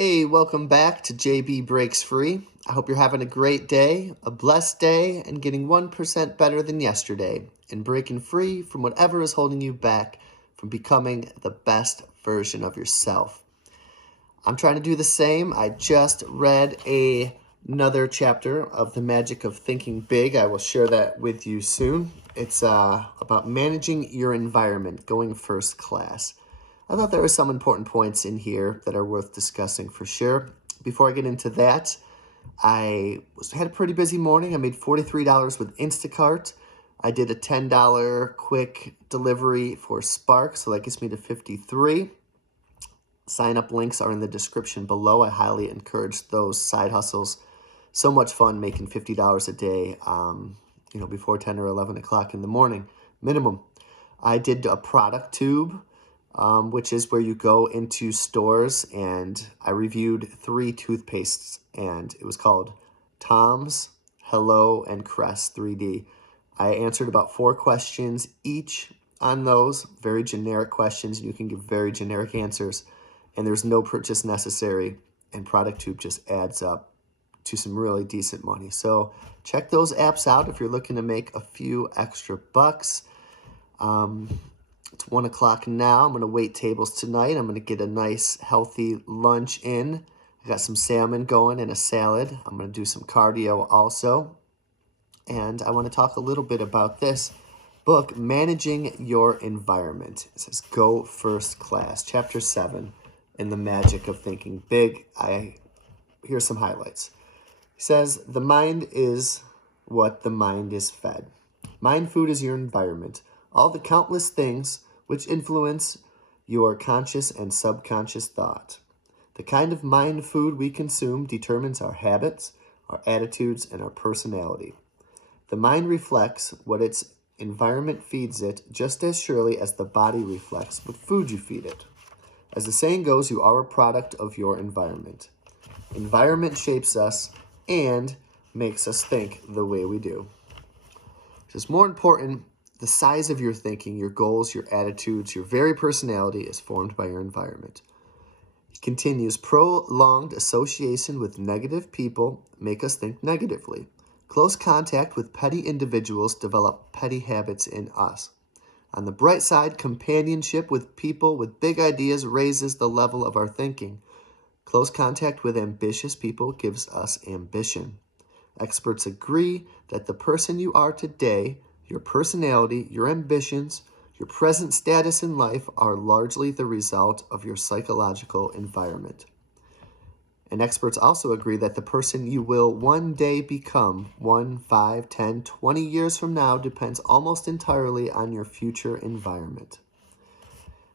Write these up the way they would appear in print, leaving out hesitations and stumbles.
Hey, welcome back to JB Breaks Free. I hope you're having a great day, a blessed day, and getting 1% better than yesterday, and breaking free from whatever is holding you back from becoming the best version of yourself. I'm trying to do the same. I just read another chapter of The Magic of Thinking Big. I will share that with you soon. It's about managing your environment, going first class. I thought there were some important points in here that are worth discussing for sure. Before I get into that, I had a pretty busy morning. I made $43 with Instacart. I did a $10 quick delivery for Spark, so that gets me to $53. Sign-up links are in the description below. I highly encourage those side hustles. So much fun making $50 a day, before 10 or 11 o'clock in the morning, minimum. I did a product tube, which is where you go into stores, and I reviewed 3 toothpastes, and it was called Tom's, Hello, and Crest 3D. I answered about 4 questions each on those, very generic questions, and you can give very generic answers, and there's no purchase necessary, and Product Tube just adds up to some really decent money. So check those apps out if you're looking to make a few extra bucks. It's 1 o'clock now. I'm going to wait tables tonight. I'm going to get a nice, healthy lunch in. I got some salmon going and a salad. I'm going to do some cardio also. And I want to talk a little bit about this book, Managing Your Environment. It says, Go First Class, Chapter 7, in The Magic of Thinking Big. Here's some highlights. He says, the mind is what the mind is fed. Mind food is your environment. All the countless things which influence your conscious and subconscious thought. The kind of mind food we consume determines our habits, our attitudes, and our personality. The mind reflects what its environment feeds it just as surely as the body reflects what food you feed it. As the saying goes, you are a product of your environment. Environment shapes us and makes us think the way we do. It's more important. The size of your thinking, your goals, your attitudes, your very personality is formed by your environment. He continues, prolonged association with negative people make us think negatively. Close contact with petty individuals develop petty habits in us. On the bright side, companionship with people with big ideas raises the level of our thinking. Close contact with ambitious people gives us ambition. Experts agree that the person you are today, your personality, your ambitions, your present status in life are largely the result of your psychological environment. And experts also agree that the person you will one day become 1, 5, 10, 20 years from now depends almost entirely on your future environment.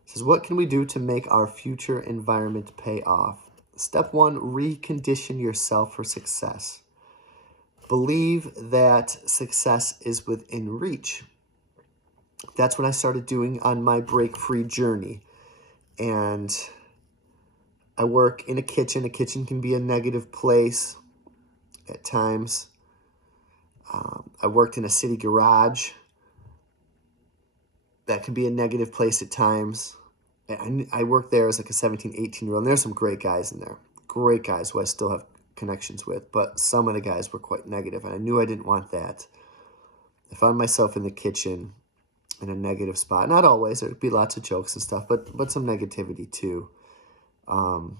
It says, what can we do to make our future environment pay off? Step 1, recondition yourself for success. Believe that success is within reach. That's what I started doing on my break-free journey. And I work in a kitchen. A kitchen can be a negative place at times. I worked in a city garage. That can be a negative place at times. I worked there as like a 17, 18-year-old. And there's some great guys in there. Great guys who I still have connections with, but some of the guys were quite negative, and I knew I didn't want that. I found myself in the kitchen in a negative spot. Not always. There'd be lots of jokes and stuff, but some negativity too. And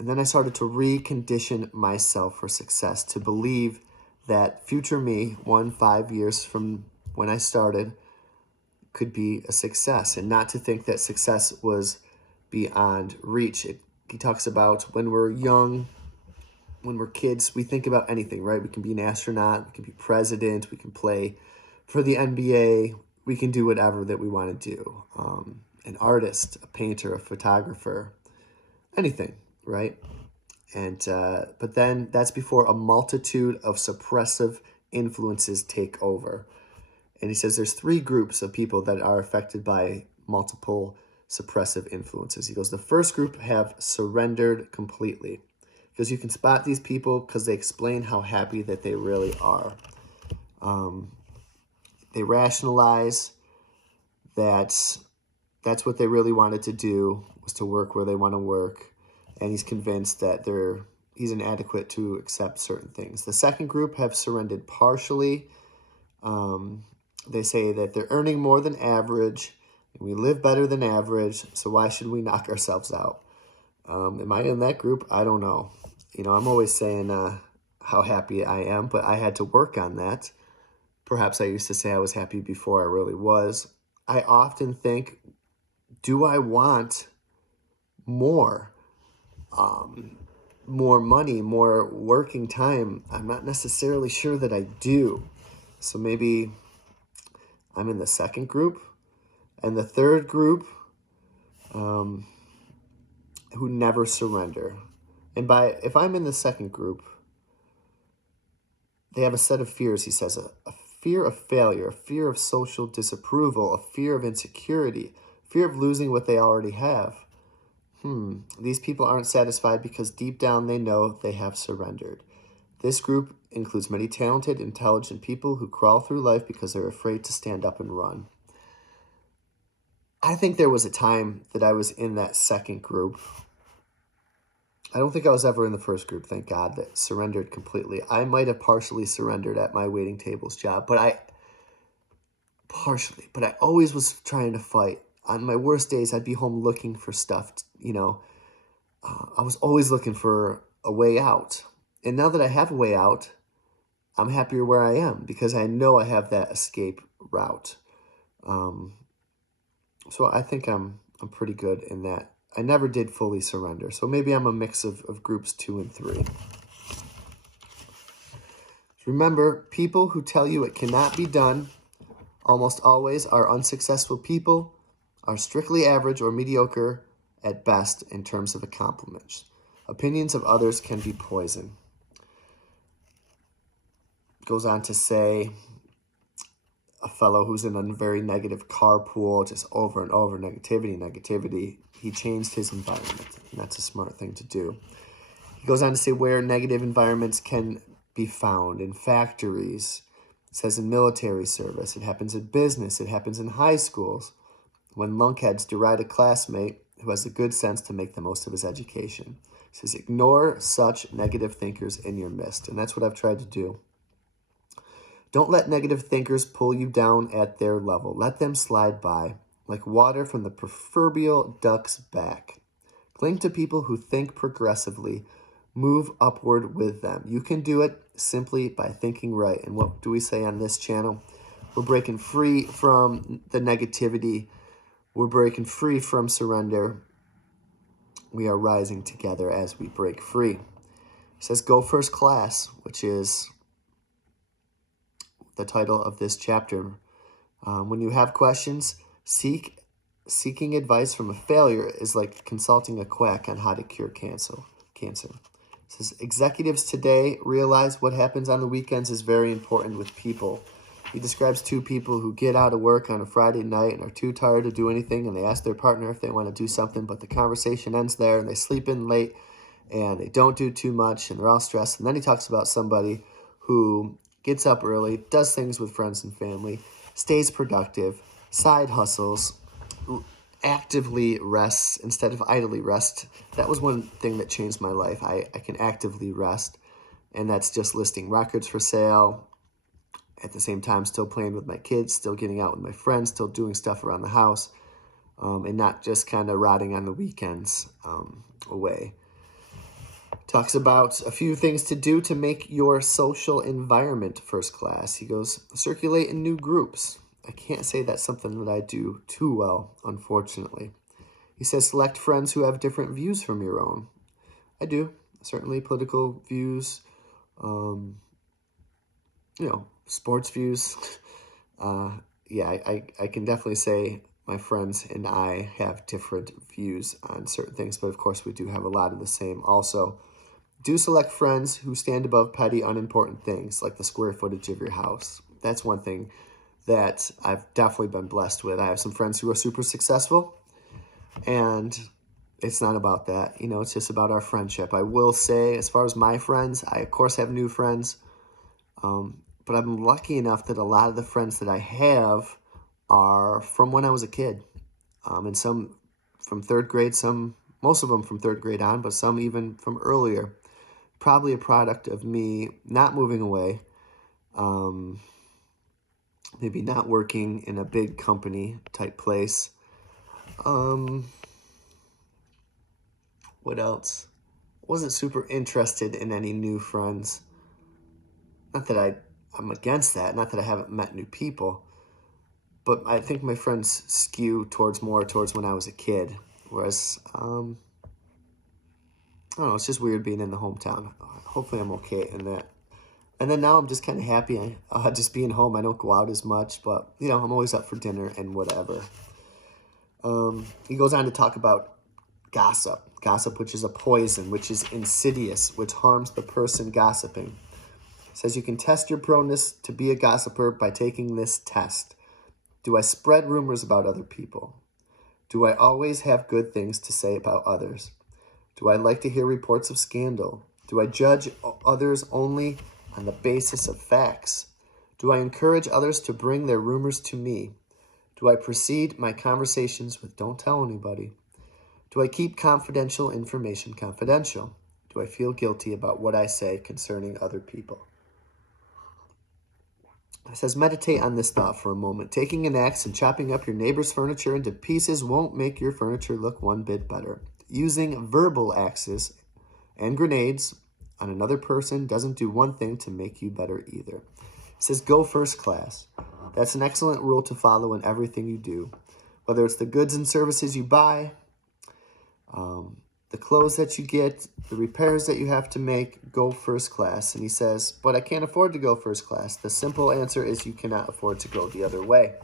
then I started to recondition myself for success, to believe that future me, 5 years from when I started, could be a success, and not to think that success was beyond reach. He talks about when we're young, when we're kids, we think about anything, right? We can be an astronaut, we can be president, we can play for the NBA, we can do whatever that we want to do. An artist, a painter, a photographer, anything, right? And but then that's before a multitude of suppressive influences take over. And he says there's 3 groups of people that are affected by multiple suppressive influences. He goes, the first group have surrendered completely. Because you can spot these people because they explain how happy that they really are. They rationalize that that's what they really wanted to do, was to work where they want to work. and he's convinced that he's inadequate to accept certain things. The second group have surrendered partially. They say that they're earning more than average, and we live better than average, so why should we knock ourselves out? Am I in that group? I don't know. I'm always saying how happy I am, but I had to work on that. Perhaps I used to say I was happy before I really was. I often think, do I want more? More money, more working time? I'm not necessarily sure that I do. So maybe I'm in the second group. And the third group, who never surrender. And if I'm in the second group, they have a set of fears, he says, a fear of failure, a fear of social disapproval, a fear of insecurity, fear of losing what they already have. These people aren't satisfied because deep down they know they have surrendered. This group includes many talented, intelligent people who crawl through life because they're afraid to stand up and run. I think there was a time that I was in that second group. I don't think I was ever in the first group, thank God, that surrendered completely. I might have partially surrendered at my waiting tables job, but I always was trying to fight. On my worst days, I'd be home looking for stuff, I was always looking for a way out. And now that I have a way out, I'm happier where I am because I know I have that escape route. So I think I'm pretty good in that. I never did fully surrender. So maybe I'm a mix of groups 2 and 3. Remember, people who tell you it cannot be done almost always are unsuccessful people, are strictly average or mediocre at best in terms of accomplishments. Opinions of others can be poison. Goes on to say, a fellow who's in a very negative carpool, just over and over, negativity, he changed his environment, and that's a smart thing to do. He goes on to say where negative environments can be found in factories. It says in military service. It happens in business. It happens in high schools when lunkheads deride a classmate who has the good sense to make the most of his education. It says ignore such negative thinkers in your midst, and that's what I've tried to do. Don't let negative thinkers pull you down at their level. Let them slide by like water from the proverbial duck's back. Cling to people who think progressively. Move upward with them. You can do it simply by thinking right. And what do we say on this channel? We're breaking free from the negativity. We're breaking free from surrender. We are rising together as we break free. It says go first class, which is the title of this chapter. When you have questions, seeking advice from a failure is like consulting a quack on how to cure cancer. It says executives today realize what happens on the weekends is very important with people. He describes 2 people who get out of work on a Friday night and are too tired to do anything, and they ask their partner if they want to do something, but the conversation ends there, and they sleep in late, and they don't do too much, and they're all stressed. And then he talks about somebody who gets up early, does things with friends and family, stays productive, side hustles, actively rests instead of idly rest. That was one thing that changed my life. I can actively rest, and that's just listing records for sale, at the same time still playing with my kids, still getting out with my friends, still doing stuff around the house, and not just kind of rotting on the weekends away. Talks about a few things to do to make your social environment first class. He goes, circulate in new groups. I can't say that's something that I do too well, unfortunately. He says, select friends who have different views from your own. I do. Certainly political views, sports views. I can definitely say my friends and I have different views on certain things, but of course we do have a lot of the same also. Do select friends who stand above petty, unimportant things, like the square footage of your house. That's one thing that I've definitely been blessed with. I have some friends who are super successful, and it's not about that. It's just about our friendship. I will say, as far as my friends, I, of course, have new friends, but I'm lucky enough that a lot of the friends that I have are from when I was a kid, and some from 3rd grade, some most of them from 3rd grade on, but some even from earlier. Probably a product of me not moving away, maybe not working in a big company type place. What else? Wasn't super interested in any new friends. Not that I'm against that, not that I haven't met new people, but I think my friends skew more towards when I was a kid. Whereas, I don't know, it's just weird being in the hometown. Hopefully I'm okay in that. And then now I'm just kind of happy just being home. I don't go out as much, but, I'm always up for dinner and whatever. He goes on to talk about gossip. Gossip, which is a poison, which is insidious, which harms the person gossiping. It says you can test your proneness to be a gossiper by taking this test. Do I spread rumors about other people? Do I always have good things to say about others? Do I like to hear reports of scandal? Do I judge others only on the basis of facts? Do I encourage others to bring their rumors to me? Do I precede my conversations with don't tell anybody? Do I keep confidential information confidential? Do I feel guilty about what I say concerning other people? It says, meditate on this thought for a moment. Taking an axe and chopping up your neighbor's furniture into pieces won't make your furniture look one bit better. Using verbal axes and grenades on another person doesn't do one thing to make you better either. It says, go first class. That's an excellent rule to follow in everything you do. Whether it's the goods and services you buy, the clothes that you get, the repairs that you have to make, go first class. And he says, but I can't afford to go first class. The simple answer is you cannot afford to go the other way.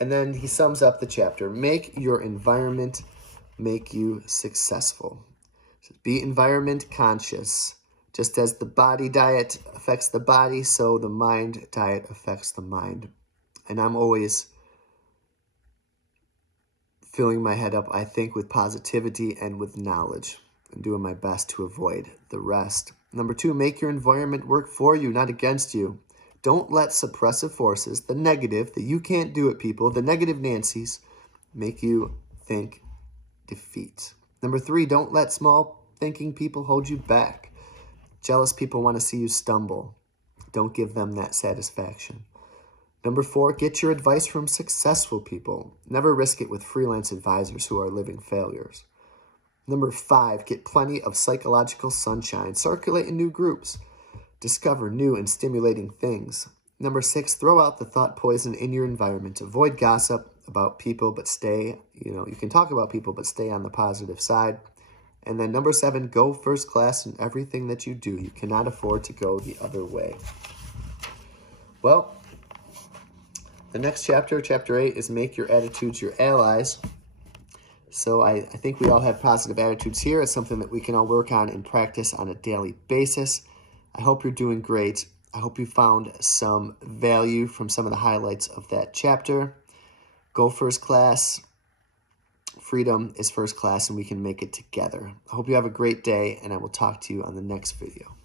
And then he sums up the chapter. Make your environment make you successful. Be environment conscious. Just as the body diet affects the body, so the mind diet affects the mind. And I'm always filling my head up, I think, with positivity and with knowledge, and doing my best to avoid the rest. Number 2, make your environment work for you, not against you. Don't let suppressive forces, the negative, the you can't do it people, the negative Nancys, make you think defeat. Number 3, don't let small thinking people hold you back. Jealous people want to see you stumble. Don't give them that satisfaction. Number 4, get your advice from successful people. Never risk it with freelance advisors who are living failures. Number 5, get plenty of psychological sunshine. Circulate in new groups. Discover new and stimulating things. Number 6, throw out the thought poison in your environment. Avoid gossip about people, but you can talk about people, but stay on the positive side. And then number 7, go first class in everything that you do. You cannot afford to go the other way. Well, the next chapter, chapter 8, is make your attitudes your allies. So I think we all have positive attitudes here. It's something that we can all work on and practice on a daily basis. I hope you're doing great. I hope you found some value from some of the highlights of that chapter. Go first class. Freedom is first class, and we can make it together. I hope you have a great day, and I will talk to you on the next video.